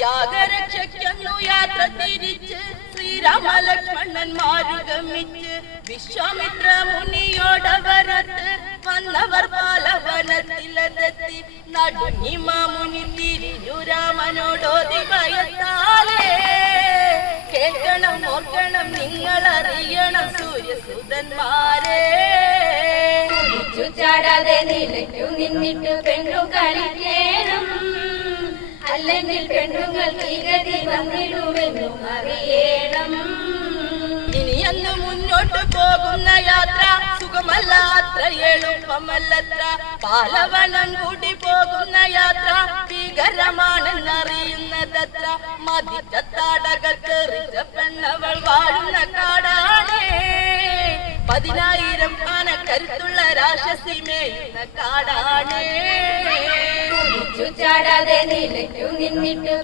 യാഗരക്ഷയ്ക്കു യാത്ര തിരിച്ച് ശ്രീരാമലക്ഷ്മണന്മാരു ഗമിച്ച് വിശ്വാമിത്ര മുനിയോടവരത്ത് വന്നവർ പാലവനത്തിലെത്തി നടുങ്ങി മാമുനി തിരിഞ്ഞു രാമനോടോതി ഭയത്താലേ കേൾക്കണം ഓർക്കണം നിങ്ങൾ അറിയണം സൂര്യസുതന്മാരെ ചാടാതെ നിലയ്ക്കു നിന്നിട്ടു പെണ്ണു കളിക്കണം അല്ലെങ്കിൽ പെണ്ണുങ്ങൾ തീഗതി വന്നിടുമെന്നും അറിയണം ഇനിയന്ന് മുന്നോട്ട് പോകുന്ന യാത്ര സുഖമല്ല അത്ര എളുപ്പമല്ലത്ര പാലവനം കൂടി പോകുന്ന യാത്ര ഭീകരമാണെന്നറിയുന്നതത്ര മതിച്ച താടകത്തെറിച്ച പെണ്ണവൾ വാഴുന്ന കാടാണേ 10,000 ആനക്കരുത്തുള്ള രാക്ഷസി മേയുന്ന കാടാണേ ചാടാതെ നിലയ്ക്കു നിന്നിട്ടു